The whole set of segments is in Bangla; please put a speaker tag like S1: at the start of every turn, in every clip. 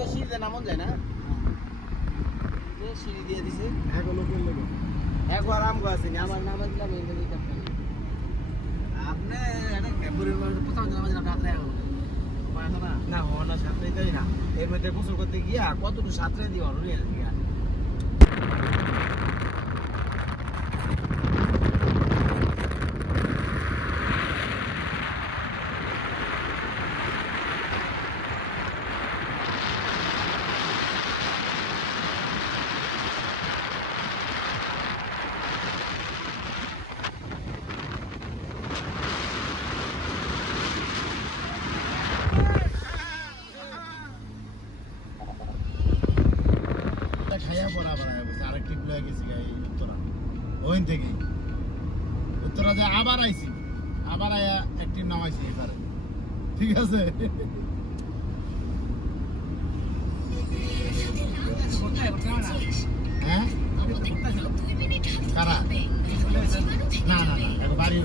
S1: তো
S2: সিঁড়িতে নামন যায় না? সিঁড়ি দিয়ে দিছে।
S1: এগুলো করলে
S2: একবার আম আছে আমার নাম দিলাম এই দিলাম আপনি এটা ফেব্রুয়ারি মাসে প্রথম দিন আমাদের রাত্রে না? হওয়ার সাঁতরে দেয় না। এর মধ্যে গোসল করতে গিয়া কতটুকু সাঁতরে দিয়ে হলো রে গিয়া
S1: খাইয়া পড়া পড়া গেছে আরেকটি লয়ে গেছি গাই উত্তরা ওইন থেকে। উত্তরা যে আবার আইছি আবার আয়া একটি নামাইছি এবারে। ঠিক আছে? হ্যাঁ? কারা? না না না বাড়ি বাড়ির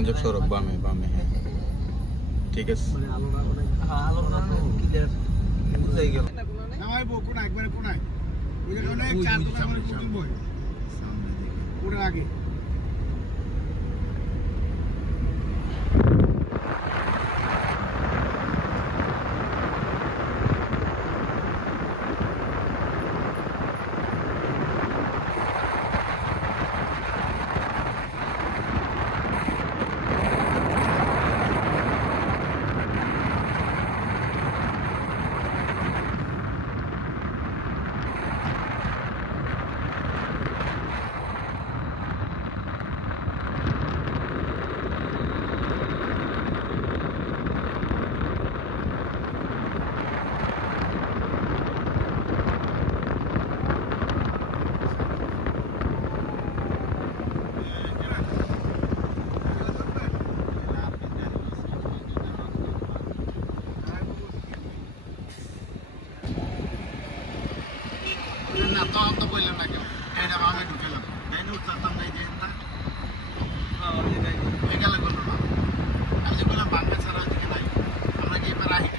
S3: সংযোগ সড়ক বামে বামে হ্যাঁ ঠিক আছে
S2: নামাইবো কোন একবারে কোনায় ওই যে অনেক চার দোকান করে কুকিং বই
S1: সামনে দিকে
S2: ওটার আগে
S1: না বামে ঢুকেলাম ডাইনে উঠতাম না যে না গেলে করল না আমি যে বললাম বাংলা ছাড়া ওইদিকে নাই আমরা কি এবার
S2: থাকে।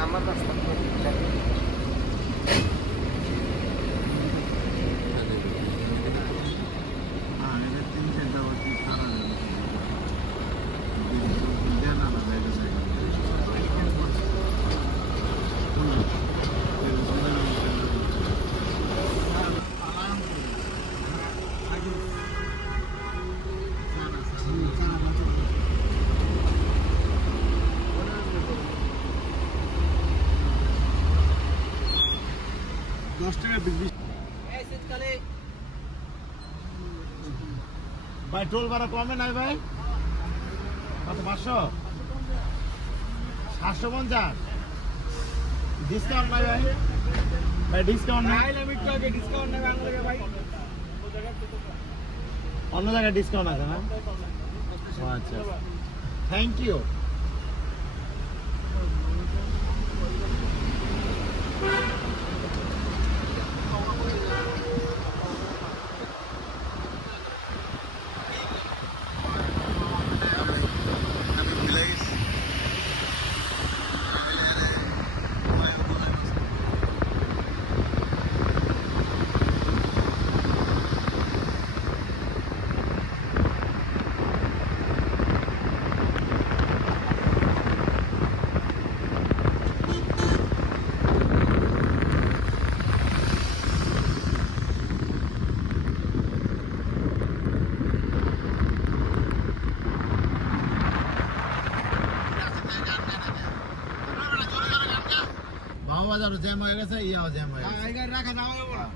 S1: कामात असतात. দশ টাকা বিশ
S2: এই শীতকালে
S1: ভাই টোল ভাড়া কমে নাই ভাই? কত পাঁচশো? সাতশো পঞ্চাশ। ডিসকাউন্ট নাই ভাই? ভাই ডিসকাউন্ট নাই?
S2: ডিসকাউন্ট ভাই?
S1: অন্য জায়গায় ডিসকাউন্ট আছে না? আচ্ছা। থ্যাংক ইউ বাজারও জ্যাম হয়ে গেছে ইয়াও জ্যাম হয়ে গেছে।
S2: গাড়ি রাখা যাবে না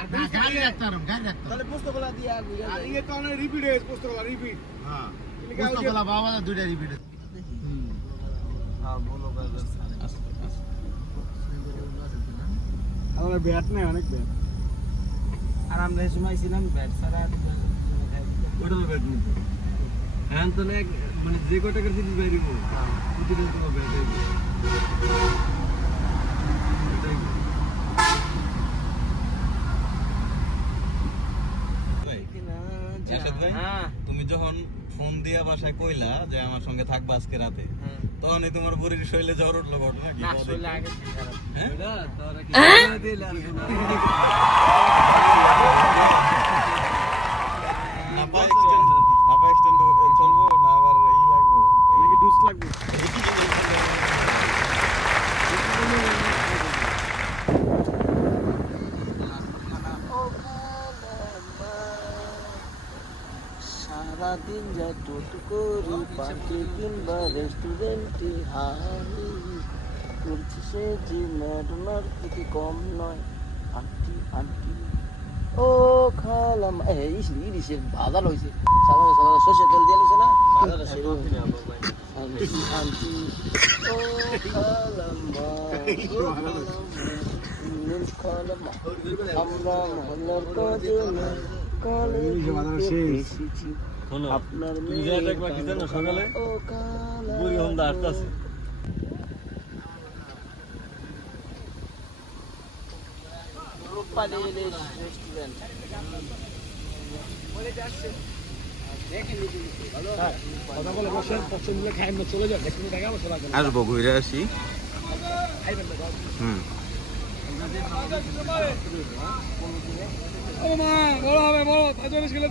S2: আর
S1: না, গাড়ি রাখতে পারো গাড়ি রাখতে পারো
S2: তাহলে পুস্তকগুলো দিয়ে আগুন
S4: আর ইয়ে তো অনেক রিপিট হয়েছে পুস্তকগুলো রিপিট
S1: হ্যাঁ পুস্তকলা বাবা দুইটা রিপিট
S2: হ্যাঁ বলো
S4: আমার ব্যাট নেই অনেক ব্যাট
S2: আর আমরা এই সময় ছিলাম ব্যাট ছাড়া
S4: ওটা ব্যাট হ্যাঁ মানে যে কটা করে জিনিস বাইরে প্রতিটা তোমার ব্যাট
S3: এরশাদ
S2: হ্যাঁ।
S3: তুমি যখন ফোন দিয়া বাসায় কইলা যে আমার সঙ্গে থাকবা আজকে রাতে তখনই তোমার বুড়ির শৈলে জ্বর উঠল ঘটনা কি। হ্যাঁ?
S2: সারাদিন যা টোট করি পার্কে কিংবা রেস্টুরেন্টে হারি করছি সে যে ম্যাডোনার থেকে কম নয়। Aunty aunty. ও খালাম এ ইস ইলিশের বাজার হয়েছে সকালে সকালে সর্ষে তেল দিয়ে নিছে না? বাজারে সেরে আন্টি আন্টি। ও খালাম্মা আমরা মহল্লার কাজে কালে
S4: ইলিশের বাজার শেষ।
S2: এসেছি। আপনার
S4: সকালে?
S2: ও কালা।
S4: বুড়ি হন্দা আসতেছে
S2: রূপালী ইলিশ রেস্টুরেন্ট
S4: কথা বলে বসে পছন্দ দিলে খাই না চলে যাও দেখুন দেখা বসে লাগবে
S3: আসব ঘুরে আসি। হুম।
S4: বড় হবে বড় স্কেলের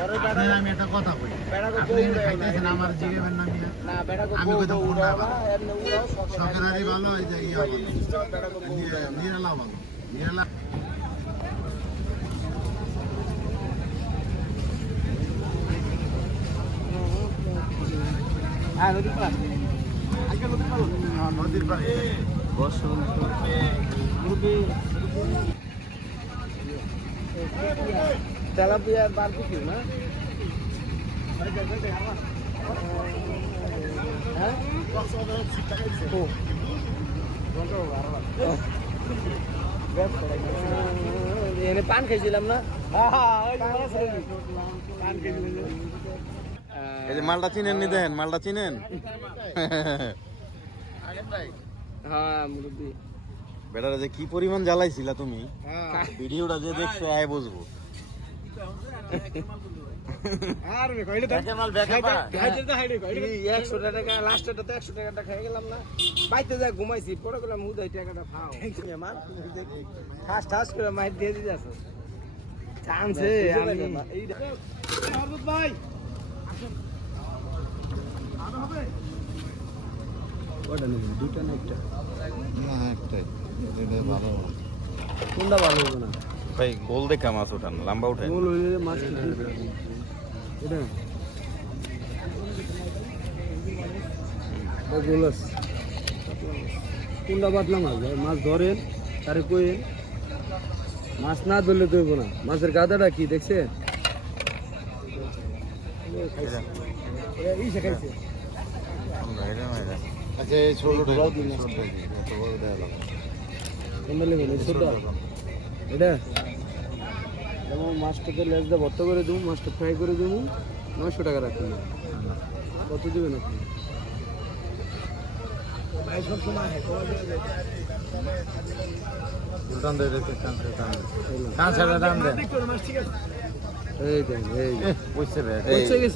S1: আপনার আমি একটা কথা আপনি খাইতেছেন আমার জিগেবেন না মিয়া আমি
S2: বউ
S1: কইতাম
S2: তো
S1: কোনটা
S2: উড়াও না
S1: ভালো? এই যে ইয়া ভালো নিরালা ভালো নিরালা।
S2: হ্যাঁ নদীর পাড়। আজকে নদীর পাড়
S1: নদীর পাড়ে
S2: তেলাপিয়া বারবিকিউ না? হ্যাঁ? এনে পান খাইছিলাম না?
S3: এই যে মালটা চিনেন নি দেন মালটা চিনেন?
S2: হ্যাঁ
S3: বেটারা যে কি পরিমাণ জ্বালাইছিলা তুমি?
S2: হ্যাঁ।
S3: ভিডিওটা যে দেখছে আয় বুঝব
S2: আর বে কইলে
S1: মাল পা।
S2: খাইতে তো হাইডে কইলে 100 টাকা লাস্টটা তো 100 টাকাটা খাই গেলাম না। বাইতে যা ঘুমাইছি। পরে গেলাম হুদাই টাকাটা খাও আমার ঠাস ঠাস করে মাইর দিয়ে দিতে আছে চান্সে আমি এইটা হরদত ভাই! ওটা নেই দুইটা না একটা?
S3: না একটাই। এটা ভালো
S2: কোনটা ভালো হবে না?
S3: ভাই গোল দেখা মাছ ওঠান লম্বা উঠে
S2: গোল হইলে মাছ এটা। গোল আছে। কোনটা বাতলাম মাছ ভাই? মাছ ধরেন তারে কইেন মাছ না ধরলে তো হইব না। মাছের গাদাটা কি দেখছে
S1: আচ্ছা এই ছোটটা ছোটটা
S2: এটা? যেমন মাছটাকে লেজ দিয়ে ভর্তা করে দেবো মাছটা ফ্রাই করে দেবো। নয়শো টাকা রাখুন। কত দেবেন আপনি?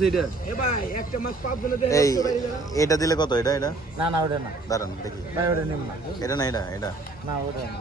S2: এটা। এ ভাই একটা মাছ পাপ দিলে
S3: কত? এটা এটা?
S1: না না ওটা না।
S3: দাঁড়ান দেখি। এটা না এটা এটা?
S1: না ওটা না।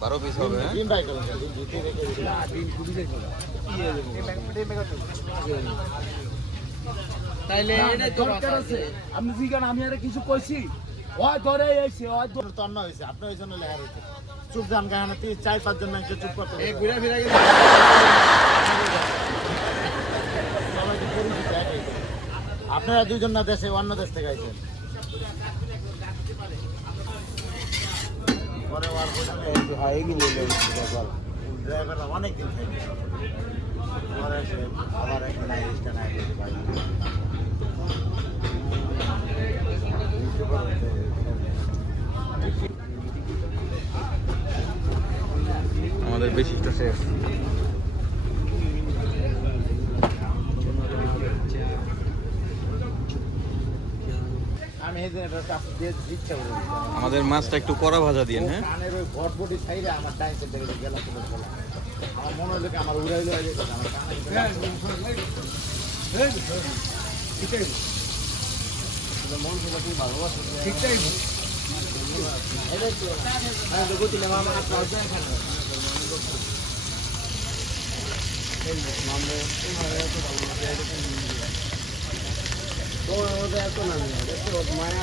S3: বারো পিস হবে হ্যাঁ?
S2: জিগান আমি আর কিছু কইছি। ওই ধরে এসে ওই
S1: তোর তন্ন হয়েছে, আপনি ওই জন্য হয়েছে। চুপ যান গায়ে তিন চার পাঁচজন মানুষ চুপ করতে
S2: এই ঘুরে ফিরে।
S1: আপনারা দুজন না দেশে অন্য দেশ থেকে আইছেন। পরে আর ড্রাইভাররা অনেক দিন থেকে পরে এসে আবার আইরিশটা নাই ভাই
S3: আমাদের বিশিষ্ট শেফ
S1: আমি এই দিন একটা কাজ দিয়ে ইচ্ছা করে দিচ্ছি।
S3: আমাদের মাছটা একটু কড়া ভাজা দিয়ে হ্যাঁ?
S1: কানের
S2: মায়া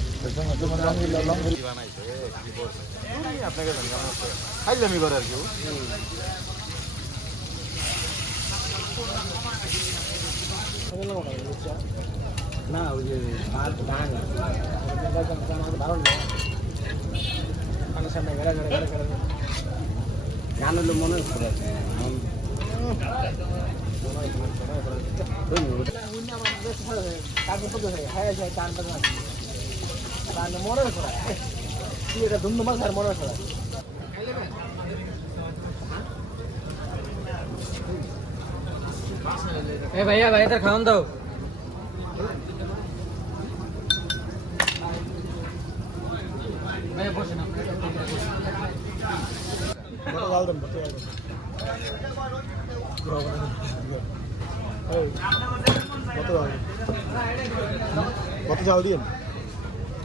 S2: কি করে
S1: খাইলামি করে আর কেউ
S2: না ওই যে ভালো গান হলো মনে তুই এটা ধুমধুমা স্যার মনে হচ্ছে
S5: এ ভাইয়া ভাই তার খাওয়ান দাও।
S2: কত চাল দিয়ে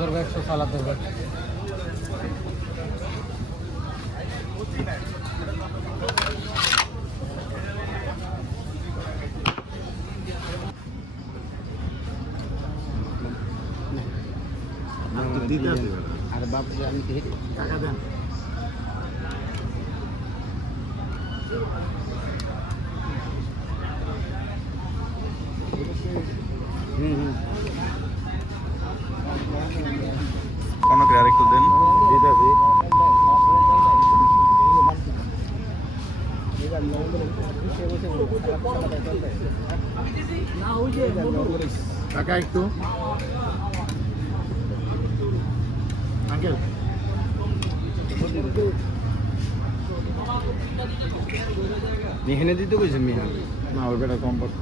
S5: করব একশো সালাদ ধরবে
S1: দিতে আছে
S2: আর বাবু আমি
S1: টাকা দেন
S2: হুম হুম
S3: কনকের আরেকটু দেন
S1: দিতে আছে টাকা একটু। আঙ্কেল।
S2: এখানে দিতে কইছে মিয়া
S1: না ওই বেটা কম পড়ছে